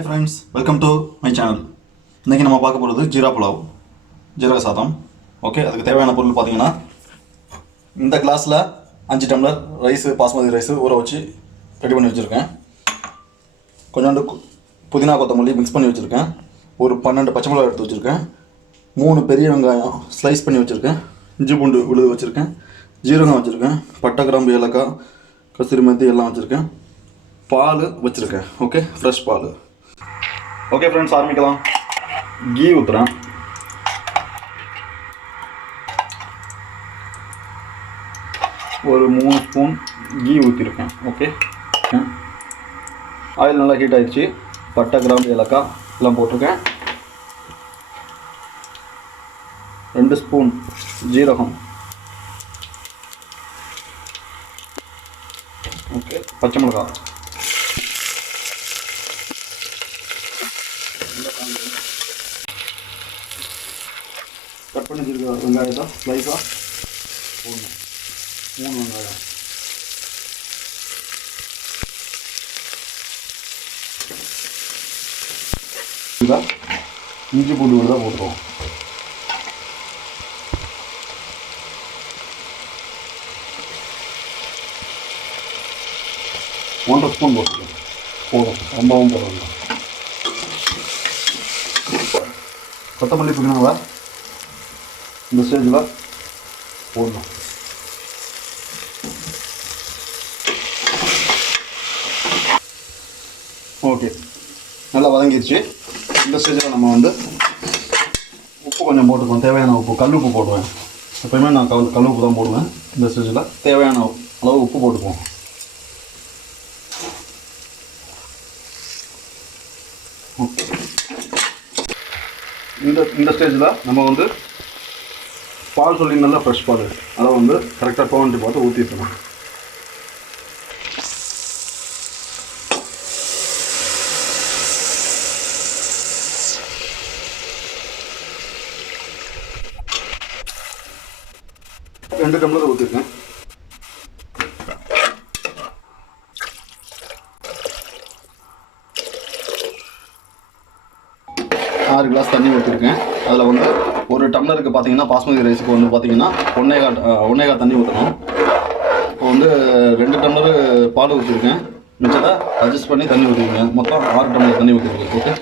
Hi friends, welcome to my channel. இன்னைக்கு நம்ம பார்க்க போறது ஜீரா புலாவ், ஜீரக சாதம். ஓகே, அதுக்கு தேவையான பொருள் பாத்தீங்கன்னா இந்த கிளாஸ்ல 5 டம்ளர் ரைஸ், பாஸ்மதி ரைஸ் ஊற வச்சு ரெடி பண்ணி வச்சிருக்கேன். கொஞ்சோண்டு புதினா கொத்தமல்லி மிக்ஸ் பண்ணி வச்சிருக்கேன். ஒரு 12 பச்சை மிளகாய் எடுத்து வச்சிருக்கேன். 3 பெரிய வெங்காயம் ஸ்லைஸ் பண்ணி வச்சிருக்கேன். இஞ்சி பூண்டு விழுது வச்சிருக்கேன். ஜீரகம் வச்சிருக்கேன். பட்டை கிராம்பு ஏலக்காய் கஸ்தூரி மெத்தி எல்லாம் வச்சிருக்கேன். பால் வச்சிருக்கேன். ஓகே, ஃப்ரெஷ் பால். ஓகே ஃப்ரெண்ட்ஸ், ஆரம்பிக்கலாம். கீ ஊற்றுறேன். ஒரு 3 ஸ்பூன் கீ ஊற்றிருக்கேன். ஓகே, ஆயில் நல்லா ஹீட் ஆகிடுச்சு. பட்டை கிராம்பு ஏலக்காய் எல்லாம் போட்டிருக்கேன். 2 ஸ்பூன் ஜீரகம். ஓகே, பச்சை மிளகாய். கட் பண்ணி வச்சிருக்க வெங்காயத்தை ஸ்லைஸாக போடணும். 3 வெங்காயம். இஞ்சி பூண்டு விழுதா போட்டுருவோம். ஒன்றரை ஸ்பூன் போட்டுருக்கோம். போதும், ரொம்பவும் போடுறோம். கொத்தமல்லி புதினாவை இந்த ஸ்டேஜில் போடணும். ஓகே, நல்லா வதங்கிடுச்சு. இந்த ஸ்டேஜில் நம்ம வந்து உப்பு கொஞ்சம் போட்டுக்குவோம். தேவையான உப்பு, கல் உப்பு போடுவேன். எப்போயுமே நான் கல் உப்பு தான் போடுவேன். இந்த ஸ்டேஜில் தேவையான அளவு உப்பு போட்டுக்குவோம். ஓகே, இந்த ஸ்டேஜில் நம்ம வந்து பால் சொல்லி நல்லா ஃப்ரெஷ் பால், அதை வந்து கரெக்டாக டோன்ட்டு பார்த்து ஊற்றிடணும். ரெண்டு டம்ளர் ஊற்றிருக்கேன். ஆறு கிளாஸ் தண்ணி ஊற்றிருக்கேன். அதில் வந்து ஒரு டம்ளருக்கு பார்த்தீங்கன்னா பாஸ்மதி ரைஸுக்கு வந்து பார்த்தீங்கன்னா ஒன்னேகால் தண்ணி ஊற்றணும். இப்போ வந்து 2 டம்ளர் பால் ஊற்றிருக்கேன். மிச்சத்தை அட்ஜஸ்ட் பண்ணி தண்ணி ஊற்றிருக்கேன். மொத்தம் 6 டம்ளர் தண்ணி ஊற்றிருக்கேன். ஓகே,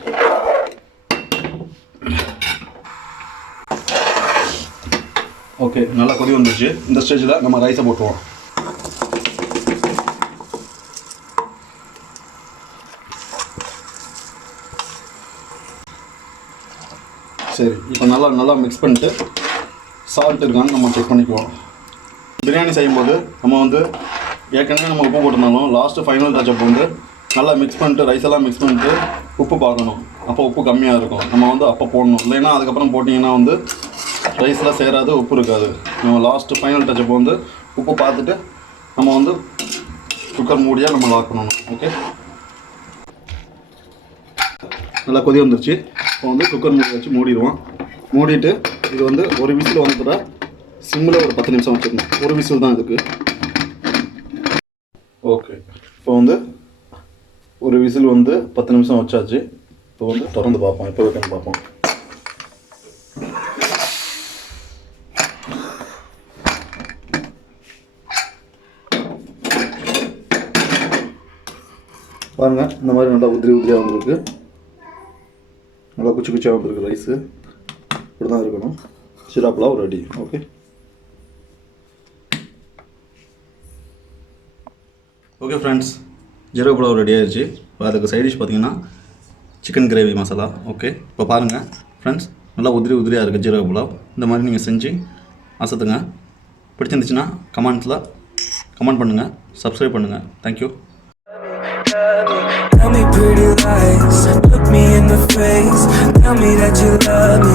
ஓகே, நல்லா கொதி வந்துருச்சு. இந்த ஸ்டேஜில் நம்ம ரைஸை போட்டுருவோம். சரி, இப்போ நல்லா மிக்ஸ் பண்ணிட்டு சால்ட் இருக்கான்னு நம்ம செக் பண்ணிக்குவோம். பிரியாணி செய்யும்போது நம்ம வந்து ஏற்கனவே நம்ம உப்பு போட்டிருந்தாலும் லாஸ்ட்டு ஃபைனல் டச்சப் வந்து நல்லா மிக்ஸ் பண்ணிட்டு ரைஸ் எல்லாம் மிக்ஸ் பண்ணிட்டு உப்பு பார்க்கணும். அப்போ உப்பு கம்மியாக இருக்கும், நம்ம வந்து அப்போ போடணும். இல்லைன்னா அதுக்கப்புறம் போட்டிங்கன்னா வந்து ரைஸில் சேராது, உப்பு இருக்காது. நம்ம லாஸ்ட்டு ஃபைனல் டச்சப் வந்து உப்பு பார்த்துட்டு நம்ம வந்து குக்கர் மூடியாக நம்ம லாக் பண்ணணும். ஓகே, நல்லா கொதி வந்துருச்சு. இப்போ வந்து குக்கர் மூடி வச்சு மூடிடுவோம். மூடிட்டு இது வந்து ஒரு விசில் வந்துட்டா சிம்மில் ஒரு 10 நிமிஷம் வச்சுக்கணும். ஒரு விசில் தான் இதுக்கு. ஓகே, இப்போ வந்து ஒரு விசில் வந்து 10 நிமிஷம் வச்சாச்சு. இப்போ வந்து திறந்து பார்ப்போம், எப்போ வைக்கணும்னு பார்ப்போம். பாருங்கள், இந்த மாதிரி நல்லா உதிரியாக வந்துருக்கு. நல்லா குச்சி குச்சியாக வந்துருக்கு ரைஸு. இப்படி தான் இருக்கணும். Jeera pulao ready. Okay, okay friends, jeera pulao ready ஆயிடுச்சு. அதுக்கு சைட் டிஷ் பார்த்தீங்கன்னா சிக்கன் கிரேவி மசாலா. ஓகே, இப்போ பாருங்கள் ஃப்ரெண்ட்ஸ், நல்லா உதிரியாக இருக்குது ஜீரா புலாவ். இந்த மாதிரி நீங்கள் செஞ்சு அசத்துங்க. பிடிச்சிருந்துச்சுன்னா கமெண்ட் பண்ணுங்கள், சப்ஸ்கிரைப் பண்ணுங்கள். Thank you. Tell me pretty lies, look me in the face, tell me that you love me.